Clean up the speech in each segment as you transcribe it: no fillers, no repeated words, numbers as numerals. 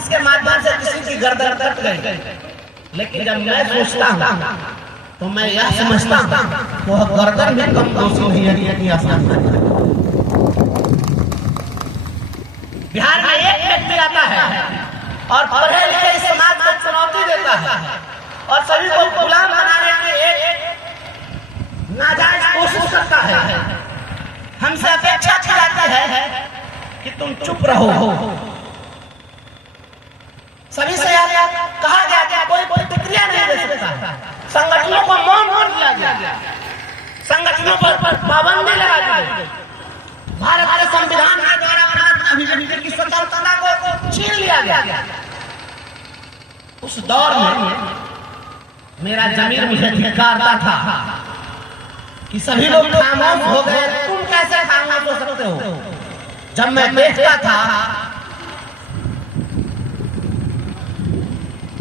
जिसके माध्यम से किसी की गर्दन कट गई। लेकिन जब मैं सोचता हूँ तो मैं यह समझता हूँ कि वह गर्दन भी कम दोषी नहीं है कि आसान है। बिहार में एक व्यक्ति आता है और पढ़े लिखे समाज को चुनौती देता है और सभी को गुलाम बनाने की एक नाजायज कोशिश करता है। हमसे अपेक्षा की जाती है कि तुम चुप रहो। सभी से कहा गया कि कोई प्रतिक्रिया नहीं दे सकता। संगठनों को मौन किया गया, संगठनों पर पाबंदी लगा दी गई। भारत के संविधान के द्वारा अभिव्यक्ति की स्वतंत्रता को छीन लिया गया। उस दौर में मेरा जमीर मुझे धिक्कारता था कि सभी लोग खामोश हो गए, तुम कैसे खामोश हो सकते हो। जब मैं देखता था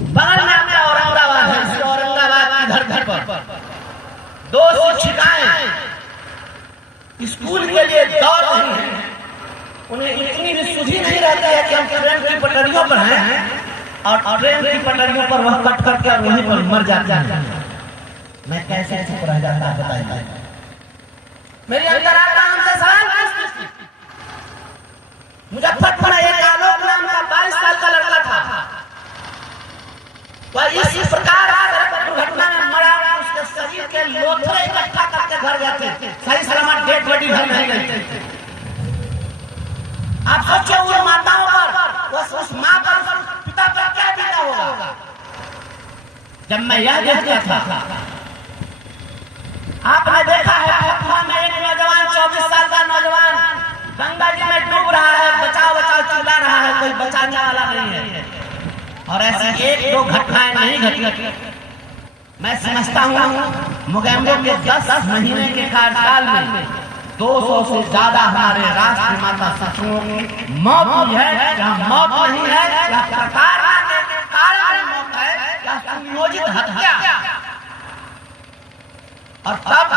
बगल में अपना औरंगाबाद है, औरंगाबाद की घर पर 2 शिक्षिकाएं स्कूल के लिए दौड़ रही हैं। उन्हें इतनी भी सुधी नहीं रहता है कि हम ट्रेन की पटरियों पर हैं और ट्रेन की पटरियों पर वह कट करके और वहीं पर मर जाते हैं। मैं कैसे चुप रह जाता बताइए। मेरी अंतरात्मा हमसे सवाल पूछती। मुजफ्फरपुर में एक आलोक नाम का 22 साल का लड़का था। वह इस प्रकार दुर्घटना में मरा, उसके शरीर के लोथड़े इकट्ठा करके घर गए थे। सही सलामत डेड बॉडी घर नहीं गई। आप सोचो उन माताओं पर, उस माँ पर, उस पिता पर क्या बीता होगा। जब मैं यह देखता था, आपने देखा है फतुहा में एक नौजवान 24 साल का नौजवान गंगा जी में डूब रहा है, बचाओ बचाओ चिल्ला रहा है, कोई बचाने वाला नहीं है। और ऐसी 1-2 घटनाएं नहीं घटी। मैं समझता हूँ मोगेम्बो के 10 महीने के कार्यकाल में 200 से ज्यादा हमारे राष्ट्र माता शिशुओं की मौत हुई है। जहाँ मौत नहीं है, या सरकार के कारण मौत है, या सुनियोजित हत्या। और तब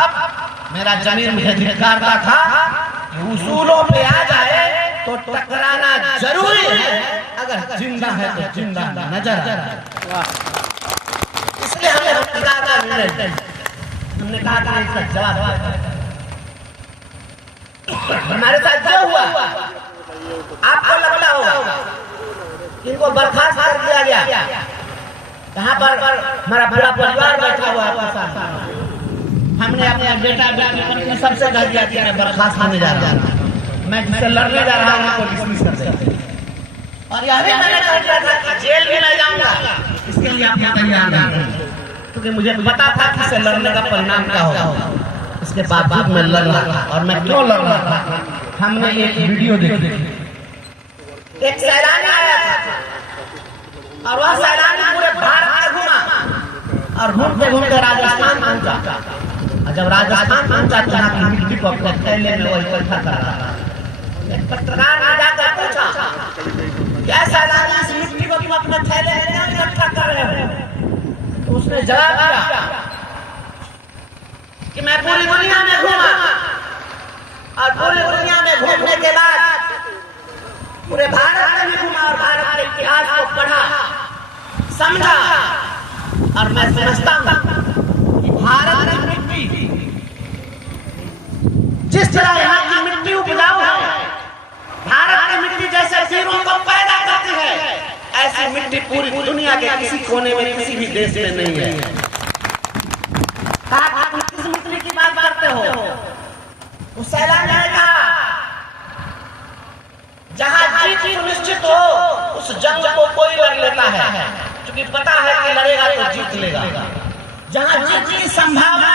मेरा जमीर मुझे धिक्कारता था कि उसूलों पे आ जाए तो टकराना जरूरी है, अगर जिंदा है तो जिंदा नजर आए। इसलिए हमने कहा था इसका जवाब हमारे साथ जो हुआ आपको लगता होगा। इनको बर्खास्त कर दिया गया। यहाँ पर हमारा पूरा परिवार बैठा हुआ है। हमने अपने बेटा बेटी सबसे कह दिया कि मैं बर्खास्त होने जा रहा हूँ, मैं जिससे लड़ने जा रहा हूँ उनको डिसमिस कर देंगे। और यह भी मैंने कह दिया था कि जेल भी नहीं जाऊंगा। इसके लिए आप तैयार नहीं, क्योंकि मुझे पता था कि इससे लड़ने का परिणाम क्या होगा। इसके बावजूद मैं लड़ रहा था। और मैं क्यों लड़ रहा था, हमने एक वीडियो देखी। एक सैलानी आया था और वह सैलानी पूरे भारत में घूमा और घूमते घूमते राजस्थान पहुंचा। और जब राजस्थान पहुंचा तो यहाँ की मिट्टी को अपने थैले में वो इकट्ठा कर रहा था। एक पत्रकार ने जाकर पूछा, क्या सैलानी इस मिट्टी को तुम अपने थैले में इकट्ठा कर रहे हो। तो उसने जवाब दिया कि मैं पूरी दुनिया में घूमा और पूरी दुनिया में घूमने के बाद पूरे भारत में भी घूमा और भारत के इतिहास को पढ़ा समझा। और मैं समझता हूँ कि भारत की मिट्टी जिस तरह यहाँ की मिट्टी उपजाऊ है, भारत की मिट्टी जैसे वीरों को पैदा करती है, ऐसी मिट्टी पूरी दुनिया के किसी कोने में किसी भी देश में नहीं है। किस मिट्टी की बात करते हो। उस सैलानी ने कहा, जहां जीत सुनिश्चित हो उस जंग को कोई लड़ लेता है, क्योंकि पता है कि लड़ेगा तो जीत लेगा। जहां जीत की संभावना